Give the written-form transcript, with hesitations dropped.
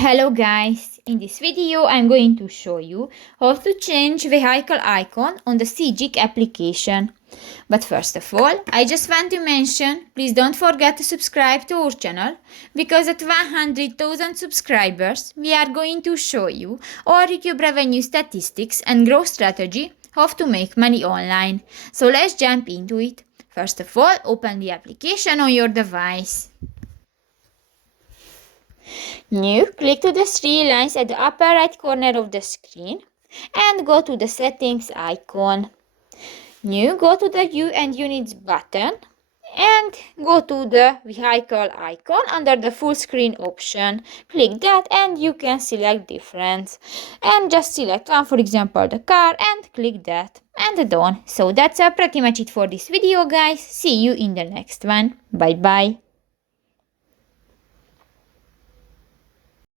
Hello guys, in this video I'm going to show you how to change vehicle icon on the Sygic application. But first of all, I just want to mention, please don't forget to subscribe to our channel, because at 100,000 subscribers we are going to show you our YouTube revenue statistics and growth strategy, how to make money online. So let's jump into it. First of all, open the application on your device. New, click to the three lines at the upper right corner of the screen and go to the settings icon. New, go to the View and Units button and go to the vehicle icon under the full screen option. Click that and you can select different. And just select one, for example the car, and click that and done. So that's pretty much it for this video guys. See you in the next one. Bye bye.